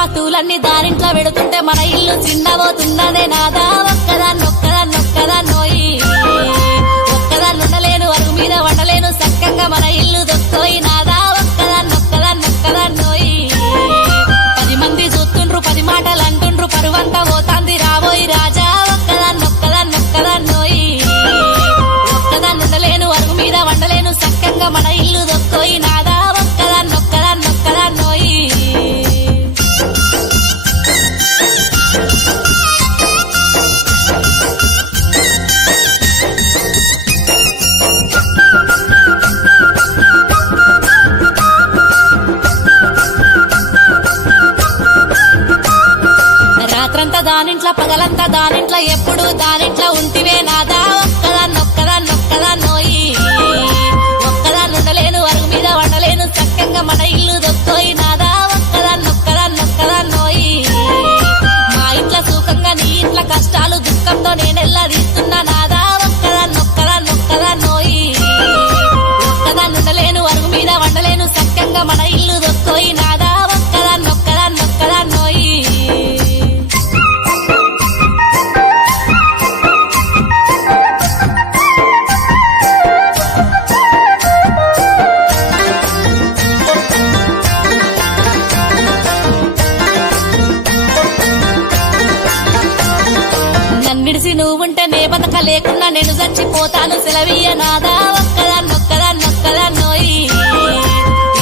వస్తువులన్నీ దారింట్లో పెడుతుంటే మన ఇల్లు చిన్నబోతున్నదే నాదా ఒక్కదాన్నొక్కదాన్నొక్కదాన్నోయి ఒక్కదాన్నుండలేను అరుగు మీద వండలేను సక్కంగా మన ఇల్లు దొక్కోయి నాదా ఒక్కదాన్నొక్కదాన్నొక్కదాన్నోయి 10 మంది చూస్తుండ్రు 10 మాటలు అంటుండ్రు పరువంతా పోతాంది రాబోయి రాజా ఒక్కదాన్నొక్కదాన్నొక్కదాన్నోయి ఒక్కదాన్నుండలేను అరుగు మీద వండలేను సక్కంగా మన ఇల్లు దొక్కోయి నాదా ఒక్కదాన్నొక్కదాన్నొక్కదాన్నోయి రాత్రంతా దానింట్లో పగలంతా దానింట్లో ఎప్పుడు దానింట్లో ఉంటివే నాదా ఒక్కదాన్నొక్కదాన్నొక్కదాన్నోయి ఒక్కదాన్నుండలేను అరుగు మీద వండలేను చక్కంగా మన ఇల్లు దొక్కోయి నాదా ఒక్కదాన్నొక్కదాన్నొక్కదాన్నోయి మా ఇంట్లో సుఖంగా నీ ఇంట్లో కష్టాలు దుఃఖంతో నేనెల్లా తీస్తున్నా నాదా ఒక్కదాన్నొక్కదాన్నొక్కదాన్నోయి ఒక్కదాన్నుండలేను అరుగు మీద వండలేను చక్కంగా మన ఇల్లు దొక్కోయి నాదా ఒక్కదాన్నొక్కదాన్నొక్కదాన్నోయి నన్నిడిసి నువ్వుంటే నే బతక లేకున్నా నేను చచ్చిపోతాను సెలవీయ నాదా ఒక్కదాన్నొక్కదాన్నొక్కదాన్నోయి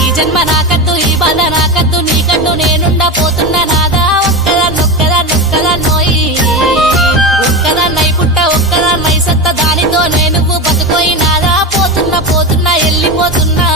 ఈ జన్మ నాకద్దు ఈ బాధ నాకద్దు నీకద్దు నేనుండా పోతున్నా నాదా ఒక్కదాన్నొక్కదాన్నొక్కదాన్నోయి ఒక్కదాన్నై పుట్ట ఒక్కదాన్నై సత్త దానితో నేను బతుకోయి నాదా పోతున్నా పోతున్నా వెళ్ళిపోతున్నా